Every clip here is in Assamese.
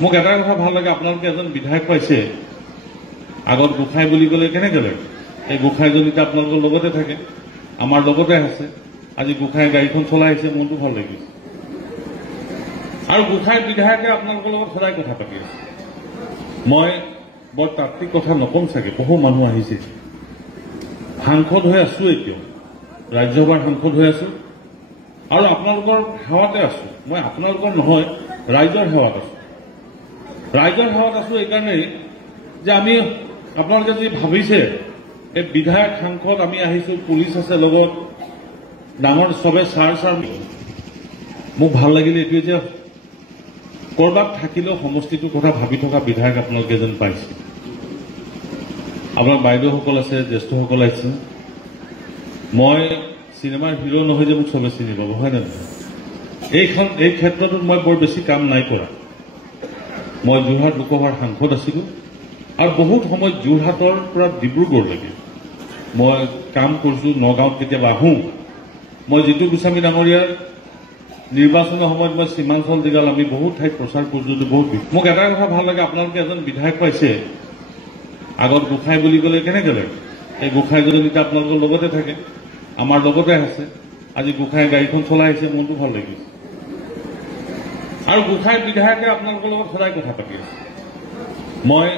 মোক এটা কথা ভাল লাগে, আপোনালোকে এজন বিধায়ক পাইছে, আগত গোসাঁই বুলি ক'লে কেনেকৈ লাগে? এই গোসাঁইজন এতিয়া আপোনালোকৰ লগতে থাকে, আমাৰ লগতে আছে। আজি গোসাঁই গাড়ীখন চলাই আহিছে, মনটো ভাল লাগিছে। আৰু গোসাঁই বিধায়কে আপোনালোকৰ লগত সদায় কথা পাতি আছে। মই বৰ তাত্বিক কথা নকম চাগে, বহু মানুহ আহিছে। সাংসদ হৈ আছো, এতিয়াও ৰাজ্যসভাৰ সাংসদ হৈ আছো আৰু আপোনালোকৰ সেৱাতে আছো। মই আপোনালোকৰ নহয়, ৰাইজৰ সেৱাত আছো। ৰাইজৰ সেৱাত আছো এইকাৰণেই যে আমি, আপোনালোকে যদি ভাবিছে এই বিধায়ক সাংসদ আমি আহিছো, পুলিচ আছে লগত, ডাঙৰ চবে চাৰ মোক ভাল লাগিলে এইটোৱে যে কৰবাত থাকিলেও সমষ্টিটোৰ কথা ভাবি থকা বিধায়ক আপোনালোকে যেন পাইছে। আপোনাৰ বাইদেউসকল আছে, জ্যেষ্ঠসকল আছে। মই চিনেমাৰ হিৰো নহয় যে মোক চবে চিনি পাব, হয় নে নহয়? এই ক্ষেত্ৰটোত মই বৰ বেছি কাম নাই কৰা। মই যোৰহাট লোকসভাৰ সাংসদ আছিলো আৰু বহুত সময় যোৰহাটৰ পৰা ডিব্ৰুগড়লৈকে মই কাম কৰিছো। নগাঁৱত কেতিয়াবা আহোঁ। মই জিতু গোস্বামী ডাঙৰীয়াৰ নিৰ্বাচনৰ সময়ত মই সীমাঞ্চল জিলাত আমি বহুত ঠাইত প্ৰচাৰ কৰিছো। বহুত মোক এটা কথা ভাল লাগে, আপোনালোকে এজন বিধায়ক পাইছে, আগত গোসাঁই বুলি ক'লে কেনেকৈ লাগে? এই গোসাঁইজন এতিয়া আপোনালোকৰ লগতে থাকে, আমাৰ লগতে আছে। আজি গোসাঁই গাড়ীখন চলাই আহিছে, মনটো ভাল লাগিছে। আৰু গোসাঁই বিধায়কে আপোনালোকৰ লগত সদায় কথা পাতি আছে। মই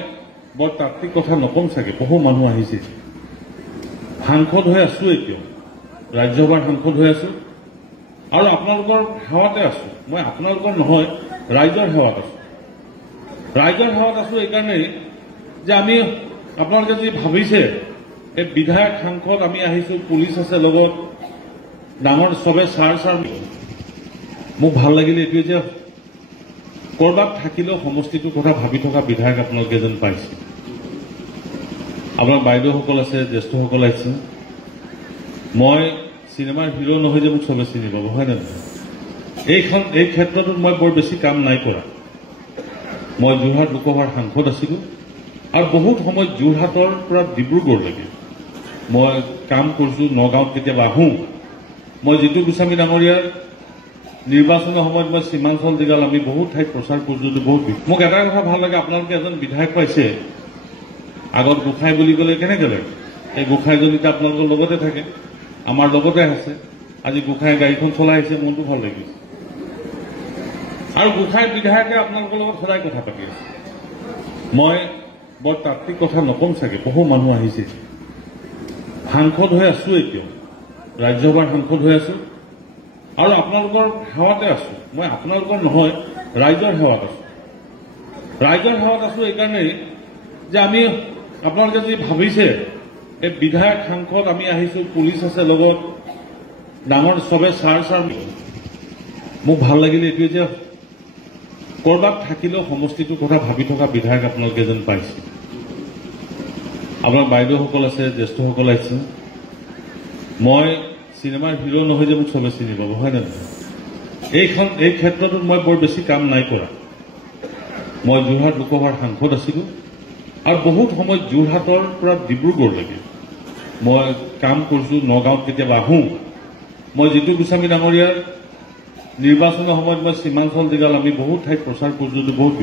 বৰ তাত্বিক কথা নকম চাগে, বহু মানুহ আহিছে। সাংসদ হৈ আছো, এতিয়াও ৰাজ্যসভাৰ সাংসদ হৈ আছো আৰু আপোনালোকৰ সেৱাতে আছো। মই আপোনালোকৰ নহয়, ৰাইজৰ সেৱাত আছো। ৰাইজৰ সেৱাত আছো এইকাৰণেই যে আমি, আপোনালোকে যদি ভাবিছে এই বিধায়ক সাংসদ আমি আহিছো, পুলিচ আছে লগত, ডাঙৰ চবে চাৰ মোক ভাল লাগিলে এইটোৱে যে কৰবাত থাকিলেও সমষ্টিটোৰ কথা ভাবি থকা বিধায়ক আপোনালোকে যেন পাইছে। আপোনাৰ বাইদেউসকল আছে, জ্যেষ্ঠসকল আছে। মই চিনেমাৰ হিৰো নহয় যে মোক চবে চিনি পাব, হয় নে নহয়? এই ক্ষেত্ৰটোত মই বৰ বেছি কাম নাই কৰা। মই যোৰহাট লোকসভাৰ সাংসদ আছিলো আৰু বহুত সময় যোৰহাটৰ পৰা ডিব্ৰুগড়লৈকে মই কাম কৰিছো। নগাঁৱত কেতিয়াবা আহোঁ। মই জিতু গোস্বামী ডাঙৰীয়াৰ নিৰ্বাচনৰ সময়ত মই সীমাঞ্চল জিলাত আমি বহুত ঠাইত প্ৰচাৰ কৰিছো। বহুত মোক এটা কথা ভাল লাগে, আপোনালোকে এজন বিধায়ক পাইছে, আগত গোসাঁই বুলি ক'লে কেনেকৈ লাগে? এই গোসাঁইজন এতিয়া আপোনালোকৰ লগতে থাকে, আমাৰ লগতে আছে। আজি গোসাঁই গাড়ীখন চলাই আহিছে, মনটো ভাল লাগিছে। আৰু গোসাঁই বিধায়কে আপোনালোকৰ লগত সদায় কথা পাতি আছে। মই বৰ তাত্বিক কথা নকম চাগে, বহু মানুহ আহিছে। সাংসদ হৈ আছো, এতিয়াও ৰাজ্যসভাৰ সাংসদ হৈ আছো আৰু আপোনালোকৰ সেৱাতে আছো। মই আপোনালোকৰ নহয়, ৰাইজৰ সেৱাত আছো। ৰাইজৰ সেৱাত আছো এইকাৰণেই যে আমি, আপোনালোকে যদি ভাবিছে এই বিধায়ক সাংসদ আমি আহিছো, পুলিচ আছে লগত, ডাঙৰ চবে চাৰ মোক ভাল লাগিলে এইটোৱে যে কৰবাত থাকিলেও সমষ্টিটোৰ কথা ভাবি থকা বিধায়ক আপোনালোকে যেন পাইছে। আপোনাৰ বাইদেউসকল আছে, জ্যেষ্ঠসকল আছে। মই চিনেমাৰ হিৰো নহয় যে মোক চবে চিনি পাব, হয় নে নহয়? এই ক্ষেত্ৰটোত মই বৰ বেছি কাম নাই কৰা। মই যোৰহাট লোকসভাৰ সাংসদ আছিলো আৰু বহুত সময় যোৰহাটৰ পৰা ডিব্ৰুগড়লৈকে মই কাম কৰিছো। নগাঁৱত কেতিয়াবা আহোঁ। মই জিতু গোস্বামী ডাঙৰীয়াৰ নিৰ্বাচনৰ সময়ত মই সীমাঞ্চল জিলাত আমি বহুত ঠাইত প্ৰচাৰ কৰিছো। বহুত